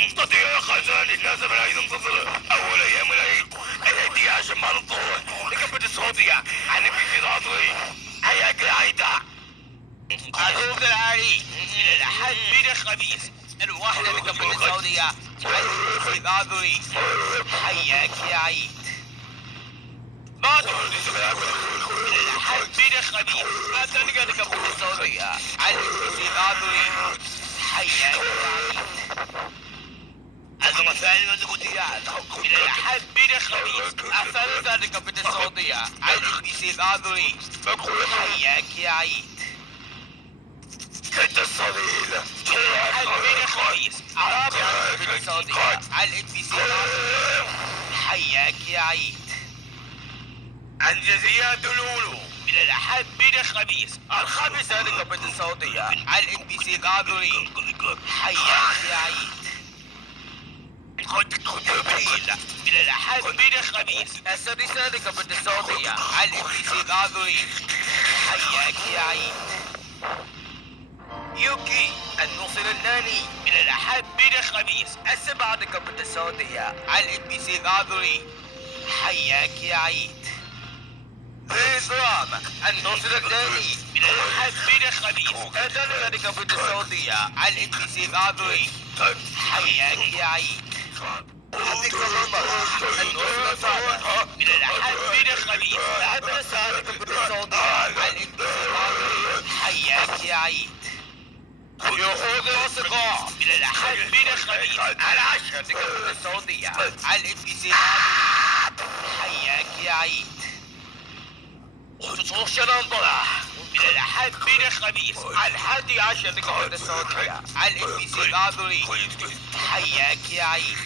استطيع خزان الناس بالعيد انتظر اول ايام العيد التي عشمان الظهور لكبة الصوتية عن بيت العضوي حياك العيدة الهوك العالي من الأحد من الخبيث الوحدة لكبة الصوتية عن بيت العضوي حياك يا عيد ما تحدث من الأحد من الخبيث أتلقى لكبة الصوتية عن بيت العضوي حياك يا عيد المثال والقديات من الأحد من الخبيث أثر ذلك بالصوتية عن البي العذري حياك يا عيد كنت الصليل من الأحد من الخبيث عرابي عن بالصوتية عن البي العذري حياك يا عيد عن جزيات الأولو من الأحد من الخبيث الخبيث ذلك بالصوتية عن البي العذري حياك يا عيد قليلا من الأحد من الخبيث السادسة لكبة الصوتية عن الإبليس العذري حياك يا عيد يوكي النصر الثاني من الأحد من الخبيث السبعة لكبة الصوتية عن الإبليس العذري حياك يا عيد نظام النصر الثاني من الأحد من الخبيث الثالثة لكبة الصوتية عن الإبليس العذري حياك يا عيد حدك المرح النصر الثالث من الأحد من الخبيث لعبنا سالك بالصوت عن الانتصارات حياك يا عيد يخوض الأصدقاء من الأحد من الخبيث العشر لكبة الصوتية عن الانتصارات حياك يا عيد تطوش الأنظرة من الأحد من الخبيث الحادي عشر لكبة الصوتية عن الانتصارات حياك يا عيد